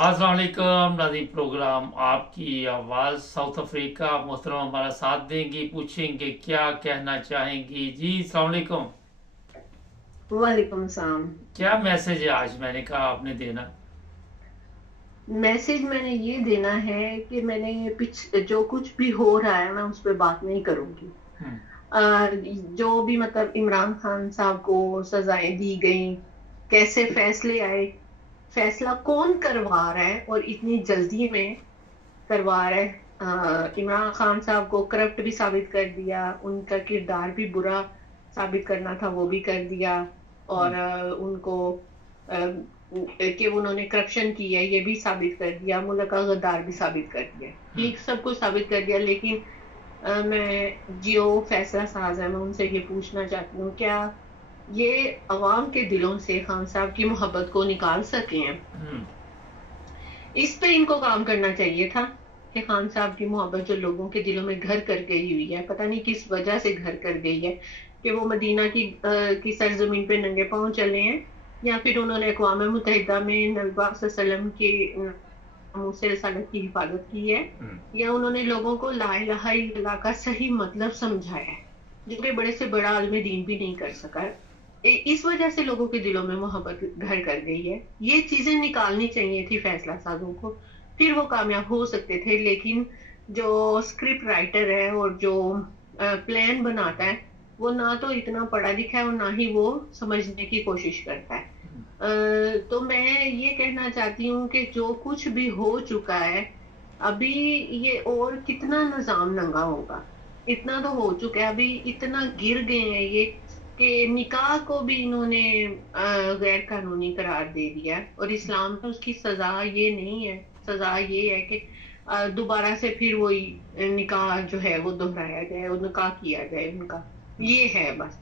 अस्सलाम वालेकुम नाज़रीन, प्रोग्राम आपकी आवाज़ साउथ अफ्रीका। मोहतरम हमारा साथ देंगी, पूछेंगे क्या कहना चाहेंगी। जी अस्सलाम वालेकुम। वालेकुम सलाम। क्या मैसेज है आज मैंने कहा आपने देना। मैसेज मैंने ये देना है कि मैंने जो कुछ भी हो रहा है मैं उस पर बात नहीं करूंगी। हम्म। जो भी मतलब इमरान खान साहब को सजाएं दी गई, कैसे फैसले आए, फैसला कौन करवा रहा है और इतनी जल्दी में करवा रहा है। इमरान खान साहब को करप्ट भी साबित कर दिया, उनका किरदार भी बुरा साबित करना था वो भी कर दिया, हम्म। और उनको कि उन्होंने करप्शन की है ये भी साबित कर दिया, मुल्क का गद्दार भी साबित कर दिया, हम्म। ये सब कुछ साबित कर दिया। लेकिन मैं जो फैसला साज है मैं उनसे ये पूछना चाहती हूँ, क्या ये अवाम के दिलों से खान साहब की मोहब्बत को निकाल सके हैं? हम्म। इस पे इनको काम करना चाहिए था कि खान साहब की मोहब्बत जो लोगों के दिलों में घर कर गई हुई है, पता नहीं किस वजह से घर कर गई है, कि वो मदीना की सरजमीन पे नंगे पांव चले हैं, या फिर उन्होंने अक़वाम मुत्तहिदा में नबी पाक सल्लल्लाहु अलैहि वसल्लम के नामूस रिसालत की हिफाजत की है, हम्म। या उन्होंने लोगों को ला इलाहा इल्लल्लाह का सही मतलब समझाया है, जो कि बड़े से बड़ा आलिम दीन भी नहीं कर सका। इस वजह से लोगों के दिलों में मोहब्बत घर कर गई है। ये चीजें निकालनी चाहिए थी फैसला साजों को, फिर वो कामयाब हो सकते थे। लेकिन जो स्क्रिप्ट राइटर है और जो प्लान बनाता है, वो ना तो इतना पढ़ा लिखा है और ना ही वो समझने की कोशिश करता है। तो मैं ये कहना चाहती हूँ कि जो कुछ भी हो चुका है, अभी ये और कितना निजाम नंगा होगा। इतना तो हो चुका है, अभी इतना गिर गए हैं ये कि निकाह को भी इन्होंने गैर कानूनी करार दे दिया है, और इस्लाम में उसकी सजा ये नहीं है। सजा ये है कि दोबारा से फिर वही निकाह जो है वो दोहराया जाए और निकाह किया जाए उनका, ये है बस।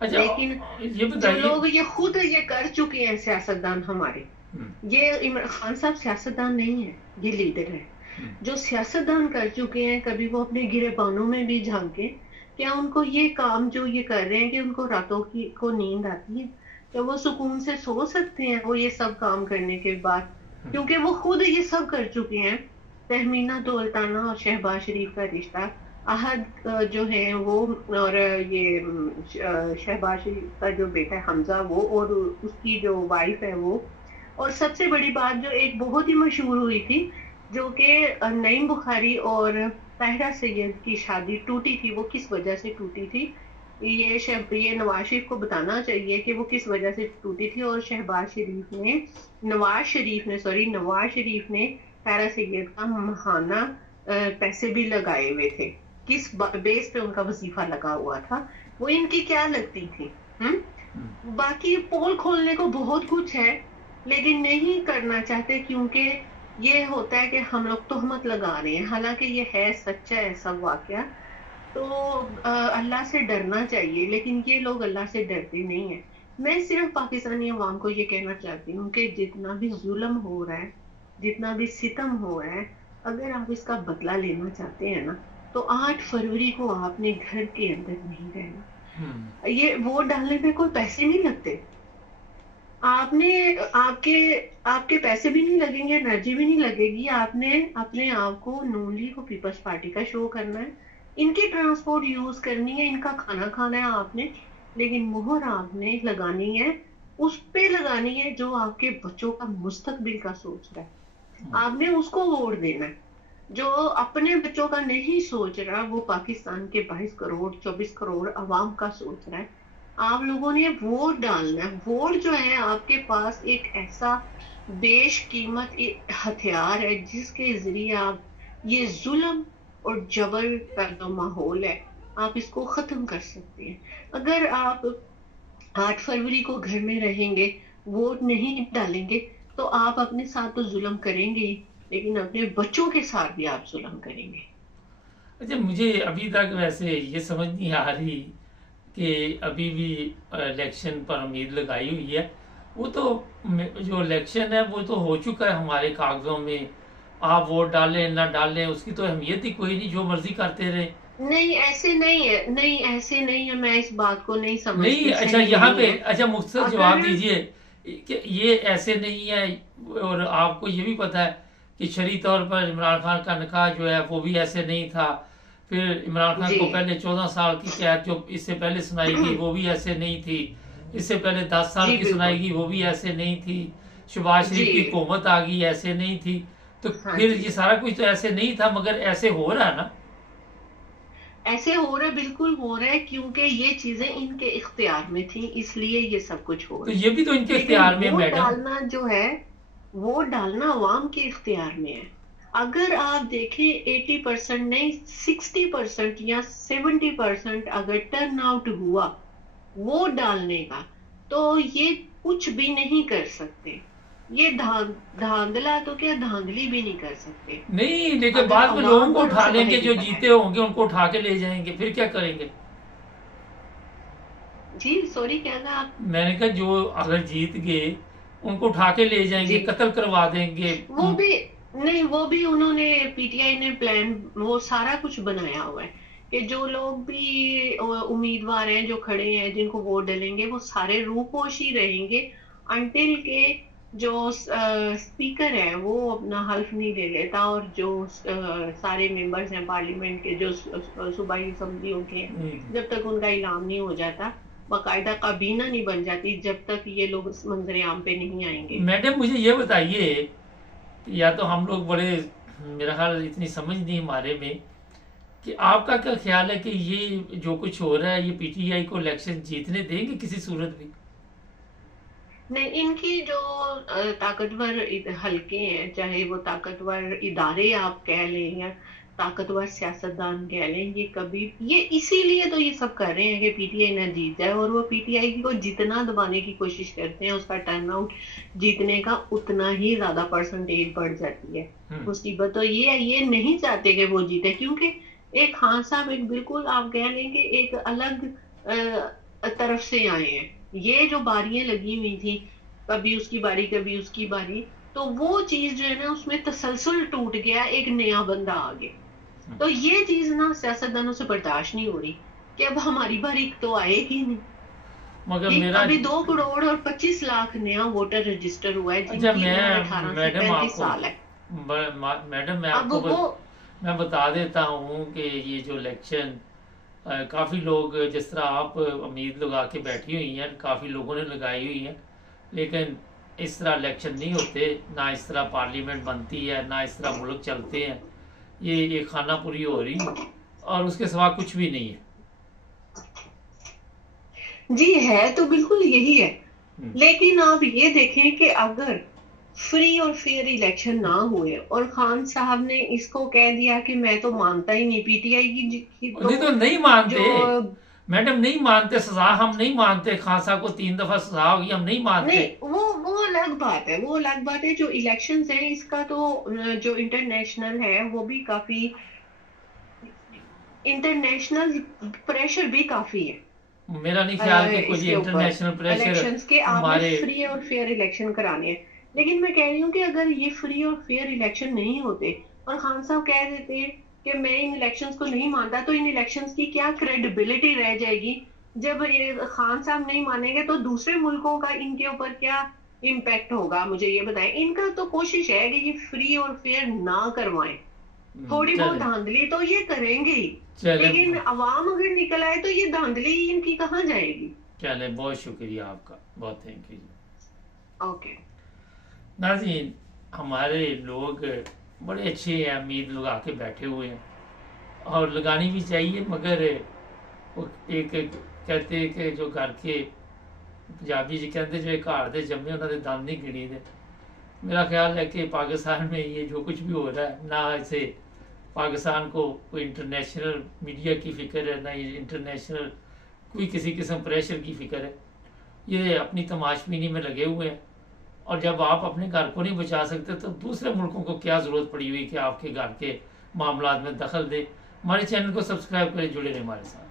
अच्छा, लेकिन ये जो बताइए। लोग ये खुद ये कर चुके हैं सियासतदान हमारे, हम्म। ये इमरान खान साहब सियासतदान नहीं है, ये लीडर है। हम्म। जो सियासतदान कर चुके हैं, कभी वो अपने गिरेबानों में भी झांके, क्या उनको ये काम जो ये कर रहे हैं कि उनको रातों की को नींद आती है? क्या वो सुकून से सो सकते हैं वो ये सब काम करने के बाद? क्योंकि वो खुद ये सब कर चुके हैं। तहमीना दौलताना और शहबाज शरीफ का रिश्ता, अहद जो है वो, और ये शहबाज शरीफ का जो बेटा है हमजा वो, और उसकी जो वाइफ है वो। और सबसे बड़ी बात जो एक बहुत ही मशहूर हुई थी, जो कि नईम बुखारी और ताहिरा सैयद की शादी टूटी थी, वो किस वजह से टूटी थी, ये नवाज शरीफ को बताना चाहिए कि वो किस वजह से टूटी थी। और नवाज शरीफ ने ताहिरा सैयद का महाना पैसे भी लगाए हुए थे। किस बेस पे उनका वजीफा लगा हुआ था, वो इनकी क्या लगती थी? बाकी पोल खोलने को बहुत कुछ है, लेकिन नहीं करना चाहते, क्योंकि ये होता है कि हम लोग तोहमत लगा रहे हैं, हालांकि ये है सच्चा है सब वाकया। तो अल्लाह से डरना चाहिए, लेकिन ये लोग अल्लाह से डरते नहीं है। मैं सिर्फ पाकिस्तानी अवाम को ये कहना चाहती हूँ कि जितना भी जुल्म हो रहा है, जितना भी सितम हो रहा है, अगर आप इसका बदला लेना चाहते हैं ना, तो 8 फरवरी को आपने घर के अंदर नहीं हम्म। रहना। ये वोट डालने में कोई पैसे नहीं लगते, आपने आपके आपके पैसे भी नहीं लगेंगे, एनर्जी भी नहीं लगेगी। आपने अपने आप को नून लीग को पीपल्स पार्टी का शो करना है, इनकी ट्रांसपोर्ट यूज करनी है, इनका खाना खाना है आपने, लेकिन मोहर आपने लगानी है, उस पे लगानी है जो आपके बच्चों का मुस्तकबिल का सोच रहा है, आपने उसको वोट देना है। जो अपने बच्चों का नहीं सोच रहा, वो पाकिस्तान के 22 करोड़ 24 करोड़ अवाम का सोच रहा है। आप लोगों ने वोट डालना है। वोट जो है आपके पास एक ऐसा बेशकीमत एक हथियार है, जिसके जरिए आप ये जुल्म और जबर का जो माहौल है, आप इसको खत्म कर सकते हैं। अगर आप 8 फरवरी को घर में रहेंगे, वोट नहीं डालेंगे, तो आप अपने साथ तो जुल्म करेंगे ही, लेकिन अपने बच्चों के साथ भी आप जुल्म करेंगे। अच्छा, मुझे अभी तक वैसे ये समझ नहीं आ रही कि अभी भी इलेक्शन पर उम्मीद लगाई हुई है। वो तो जो इलेक्शन है वो तो हो चुका है हमारे कागजों में। आप वोट डालें ना डालें उसकी तो अहमियत ही कोई नहीं, जो मर्जी करते रहे। नहीं ऐसे नहीं है, नहीं ऐसे नहीं है, मैं इस बात को नहीं नहीं, समझती, अच्छा सही यहाँ नहीं पे है। अच्छा मुख्तसर जवाब अगर दीजिए। کہ یہ ایسے نہیں ہے. اور آپ کو یہ بھی پتا ہے کہ شرعی طور پر عمران خان کا نکاح جو ہے وہ بھی ایسے نہیں تھا. پھر عمران خان جی کو پہلے 14 سال کی قید جو اس سے پہلے سنائی گئی وہ بھی ایسے نہیں تھی. اس سے پہلے 10 سال جی کی بالکل سنائی گئی وہ بھی ایسے نہیں تھی. شہباز شریف کی جی حکومت آ گئی ایسے نہیں تھی. تو ہاں پھر جی یہ سارا کچھ تو ایسے نہیں تھا مگر ایسے ہو رہا ہے نا. ایسے ہو رہا ہے، بالکل ہو رہا ہے، کیونکہ یہ چیزیں ان کے اختیار میں تھیں اس لیے یہ سب کچھ ہو تو رہا ہے. یہ بھی تو ان کے لیکن اختیار میں ہے ووٹ میڈم. ڈالنا جو ہے، ووٹ ڈالنا عوام کے اختیار میں ہے. اگر آپ دیکھیں 80% نہیں 60% یا 70% اگر ٹرن آؤٹ ہوا ووٹ ڈالنے کا، تو یہ کچھ بھی نہیں کر سکتے. یہ دھاندلا تو کیا دھاندلی بھی نہیں کر سکتے. نہیں لیکن اگر بعد میں لوگوں عوام کو پر اٹھا اسے لیں گے، بھائی جو دکھایا ہے. جیتے ہوں گے ان کو اٹھا کے لے جائیں گے. پھر کیا کریں گے؟ جی سوری کیا کہا آپ؟ میں نے کہا جو اگر جیت گئے ان کو اٹھا کے لے جائیں گے، جی قتل کروا دیں گے. وہ بھی نہیں، وہ بھی انہوں نے پی ٹی آئی نے پلان وہ سارا کچھ بنایا ہوا ہے کہ جو لوگ بھی امیدوار ہیں جو کھڑے ہیں جن کو ووٹ ڈلیں گے وہ سارے روپوش ہی رہیں گے انٹل کے جو اسپیکر ہے وہ اپنا حلف نہیں لے لیتا، اور جو سارے ممبرز ہیں پارلیمنٹ کے جو صوبائی اسمبلیوں کے ہیں، جب تک ان کا اعلان نہیں ہو جاتا، باقاعدہ کابینہ نہیں بن جاتی، جب تک یہ لوگ اس منظر عام پہ نہیں آئیں گے. میڈم مجھے یہ بتائیے، یا تو ہم لوگ بڑے میرا خیال اتنی سمجھ نہیں ہمارے میں، کہ آپ کا کیا خیال ہے کہ یہ جو کچھ ہو رہا ہے یہ پی ٹی آئی کو الیکشن جیتنے دیں گے کسی صورت بھی؟ نہیں، ان کی جو طاقتور حلقے ہیں، چاہے وہ طاقتور ادارے آپ کہہ لیں یا طاقتور سیاستدان کہہ لیں، یہ کبھی یہ اسی لیے تو یہ سب کر رہے ہیں کہ پی ٹی آئی نہ جیت جائے، اور وہ پی ٹی آئی کو جتنا دبانے کی کوشش کرتے ہیں اس کا ٹرن آؤٹ جیتنے کا اتنا ہی زیادہ پرسنٹیج بڑھ جاتی ہے. مصیبت تو یہ ہے، یہ نہیں چاہتے کہ وہ جیتے، کیونکہ ایک خان صاحب ایک بالکل آپ کہہ لیں کہ ایک الگ طرف سے آئے ہیں. یہ جو باریاں لگی ہوئی تھی، کبھی اس کی باری کبھی اس کی باری، تو وہ چیز جو ہے نا اس میں تسلسل ٹوٹ گیا، ایک نیا بندہ آ گیا. تو یہ چیز نا سیاستدانوں سے برداشت نہیں ہو رہی کہ اب ہماری باری تو آئے ہی نہیں. مگر یہ میرا ابھی 2 کروڑ اور 25 لاکھ نیا ووٹر رجسٹر ہوا ہے جن اچھا کی عمر 18 سے میڈم 35 سال ہے. میڈم میں آپ اب کو وہ میں بتا دیتا ہوں کہ یہ جو الیکشن کافی لوگ جس طرح آپ امید لگا کے بیٹھی ہوئی ہیں، کافی لوگوں نے لگائی ہوئی ہیں، لیکن اس طرح الیکشن نہیں ہوتے، نہ اس طرح پارلیمنٹ بنتی ہے، نہ اس طرح ملک چلتے ہیں. یہ ایک خانہ پوری ہو رہی ہے اور اس کے سوا کچھ بھی نہیں ہے. جی ہے تو بالکل یہی ہے، لیکن آپ یہ دیکھیں کہ اگر فری اور فیئر الیکشن نہ ہوئے اور خان صاحب نے اس کو کہہ دیا کہ میں تو مانتا ہی نہیں پی ٹی آئی کی تو نہیں مانتے جو میڈم، نہیں مانتے، سزا ہم نہیں مانتے. خان صاحب کو 3 دفعہ سزا ہوگی، ہم نہیں مانتے. نہیں، وہ الگ بات ہے، وہ الگ بات ہے. جو الیکشنز ہیں اس کا تو جو انٹرنیشنل ہے وہ بھی کافی انٹرنیشنل پریشر بھی کافی ہے. میرا نہیں خیال کہ اس کوئی کے اوپر انٹرنیشنل پریشر الیکشنز کے آپ نے ہمارے فری اور فیئر الیکشن کرانے ہیں. لیکن میں کہہ رہی ہوں کہ اگر یہ فری اور فیئر الیکشن نہیں ہوتے اور خان صاحب کہہ دیتے کہ میں ان الیکشنز کو نہیں مانتا، تو ان الیکشنز کی کیا کریڈیبلٹی رہ جائے گی؟ جب یہ خان صاحب نہیں مانیں گے تو دوسرے ملکوں کا ان کے اوپر کیا امپیکٹ ہوگا؟ مجھے یہ بتائیں. ان کا تو کوشش ہے کہ یہ فری اور فیئر نہ کروائیں، تھوڑی بہت دھاندلی تو یہ کریں گے ہی، لیکن عوام اگر نکل آئے تو یہ دھاندلی ان کی کہاں جائے گی؟ چلے، بہت شکریہ آپ کا، بہت تھینک یو. اوکے ناظرین، ہمارے لوگ بڑے اچھے ہیں، امید لگا کے بیٹھے ہوئے ہیں اور لگانی بھی چاہیے، مگر ایک کہتے ہیں کہ جو گھر کے پنجابی جی کہتے جو ایک گھر دے جمے انہوں نے دند نہیں گنی دے. میرا خیال ہے کہ پاکستان میں یہ جو کچھ بھی ہو رہا ہے، نہ اسے پاکستان کو کوئی انٹرنیشنل میڈیا کی فکر ہے، نہ یہ انٹرنیشنل کوئی کسی قسم پریشر کی فکر ہے. یہ اپنی تماش بینی میں لگے ہوئے ہیں، اور جب آپ اپنے گھر کو نہیں بچا سکتے تو دوسرے ملکوں کو کیا ضرورت پڑی ہوئی کہ آپ کے گھر کے معاملات میں دخل دے. ہمارے چینل کو سبسکرائب کریں، جڑے رہیں ہمارے ساتھ.